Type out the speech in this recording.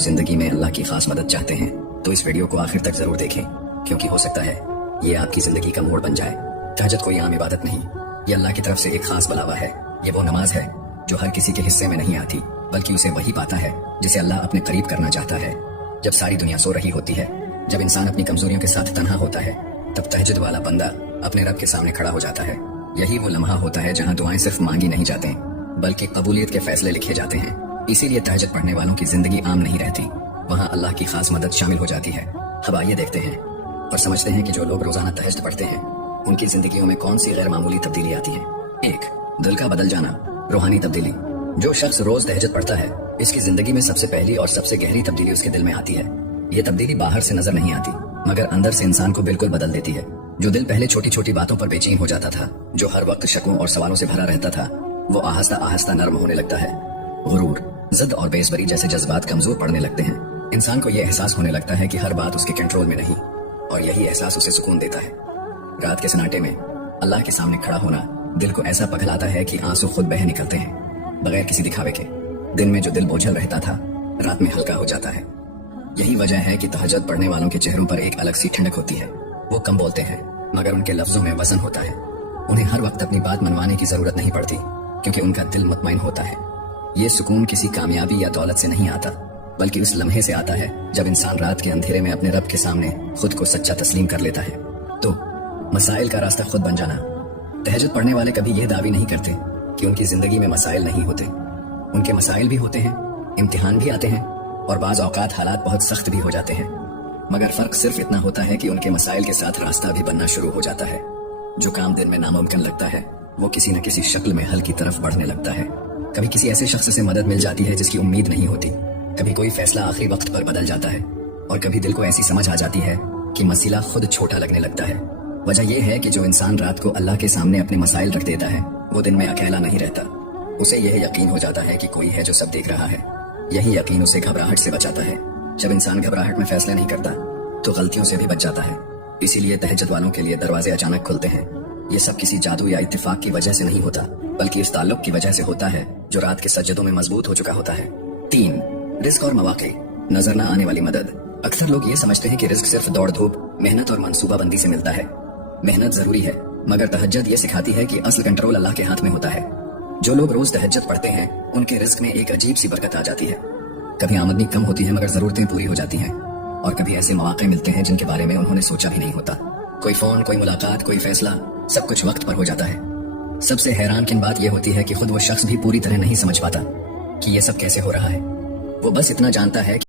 जिंदगी में अल्लाह की खास मदद चाहते हैं तो इस वीडियो को आखिर तक जरूर देखें, क्योंकि हो सकता है ये आपकी जिंदगी का मोड़ बन जाए। तहज्जुद कोई आम इबादत नहीं, ये अल्लाह की तरफ से एक खास बुलावा है। ये वो नमाज है जो हर किसी के हिस्से में नहीं आती, बल्कि उसे वही पाता है जिसे अल्लाह अपने करीब करना चाहता है। जब सारी दुनिया सो रही होती है, जब इंसान अपनी कमजोरियों के साथ तन्हा होता है, तब तहज्जुद वाला बंदा अपने रब के सामने खड़ा हो जाता है। यही वो लम्हा होता है जहाँ दुआएं सिर्फ मांगी नहीं जाते, बल्कि कबूलियत के फैसले लिखे जाते हैं। इसीलिए तहज्जुद पढ़ने वालों की जिंदगी आम नहीं रहती, वहाँ अल्लाह की खास मदद शामिल हो जाती है। अब आइए देखते हैं और समझते हैं कि जो लोग रोजाना तहज्जुद पढ़ते हैं उनकी जिंदगियों में कौन सी गैर मामूली तब्दीली आती है। 1. दिल का बदल जाना, रूहानी तब्दीली। जो शख्स रोज तहज्जुद पढ़ता है, इसकी जिंदगी में सबसे पहली और सबसे गहरी तब्दीली उसके दिल में आती है। ये तब्दीली बाहर से नजर नहीं आती, मगर अंदर से इंसान को बिल्कुल बदल देती है। जो दिल पहले छोटी छोटी बातों पर बेचैन हो जाता था, जो हर वक्त शकों और सवालों से भरा रहता था, वो आहिस्ता आहिस्ता नर्म होने लगता है। गुरूर, जिद और बेसबरी जैसे जज्बात कमजोर पड़ने लगते हैं। इंसान को यह एहसास होने लगता है कि हर बात उसके कंट्रोल में नहीं, और यही एहसास उसे सुकून देता है। रात के सन्नाटे में अल्लाह के सामने खड़ा होना दिल को ऐसा पगलाता है कि आंसू खुद बह निकलते हैं, बगैर किसी दिखावे के। दिन में जो दिल बोझल रहता था, रात में हल्का हो जाता है। यही वजह है कि तहज्जुद पढ़ने वालों के चेहरों पर एक अलग सी ठंडक होती है। वो कम बोलते हैं, मगर उनके लफ्जों में वजन होता है। उन्हें हर वक्त अपनी बात मनवाने की जरूरत नहीं पड़ती, क्योंकि उनका दिल मुतमईन होता है। ये सुकून किसी कामयाबी या दौलत से नहीं आता, बल्कि उस लम्हे से आता है जब इंसान रात के अंधेरे में अपने रब के सामने खुद को सच्चा तस्लीम कर लेता है। तो मसाइल का रास्ता खुद बन जाना। तहज्जुद पढ़ने वाले कभी यह दावी नहीं करते कि उनकी जिंदगी में मसाइल नहीं होते। उनके मसाइल भी होते हैं, इम्तिहान भी आते हैं, और बाज औकात हालात बहुत सख्त भी हो जाते हैं। मगर फर्क सिर्फ इतना होता है कि उनके मसाइल के साथ रास्ता भी बनना शुरू हो जाता है। जो काम दिन में नामुमकिन लगता है, वो किसी न किसी शक्ल में हल की तरफ बढ़ने लगता है। कभी किसी ऐसे शख्स से मदद मिल जाती है जिसकी उम्मीद नहीं होती, कभी कोई फैसला आखिरी वक्त पर बदल जाता है, और कभी दिल को ऐसी समझ आ जाती है कि मसला खुद छोटा लगने लगता है। वजह यह है कि जो इंसान रात को अल्लाह के सामने अपने मसाइल रख देता है, वो दिन में अकेला नहीं रहता। उसे यह यकीन हो जाता है कि कोई है जो सब देख रहा है। यही यकीन उसे घबराहट से बचाता है। जब इंसान घबराहट में फैसले नहीं करता, तो गलतियों से भी बच जाता है। इसीलिए तहज्जुद वालों के लिए दरवाजे अचानक खुलते हैं। ये सब किसी जादू या इत्तेफाक की वजह से नहीं होता, बल्कि इस ताल्लुक की वजह से होता है जो रात के सज्जदों में मजबूत हो चुका होता है। 3. रिस्क और मौके, नजर न आने वाली मदद। अक्सर लोग ये समझते हैं कि रिस्क सिर्फ दौड़ धूप, मेहनत और मंसूबाबंदी से मिलता है। मेहनत जरूरी है, मगर तहज्जुद ये सिखाती है कि असल कंट्रोल अल्लाह के हाथ में होता है। जो लोग रोज तहज्जुद पढ़ते हैं, उनके रिस्क में एक अजीब सी बरकत आ जाती है। कभी आमदनी कम होती है, मगर जरूरतें पूरी हो जाती हैं, और कभी ऐसे मौके मिलते हैं जिनके बारे में उन्होंने सोचा भी नहीं होता। कोई फोन, कोई मुलाकात, कोई फैसला, सब कुछ वक्त पर हो जाता है। सबसे हैरान किन बात यह होती है कि खुद वो शख्स भी पूरी तरह नहीं समझ पाता कि यह सब कैसे हो रहा है। वो बस इतना जानता है कि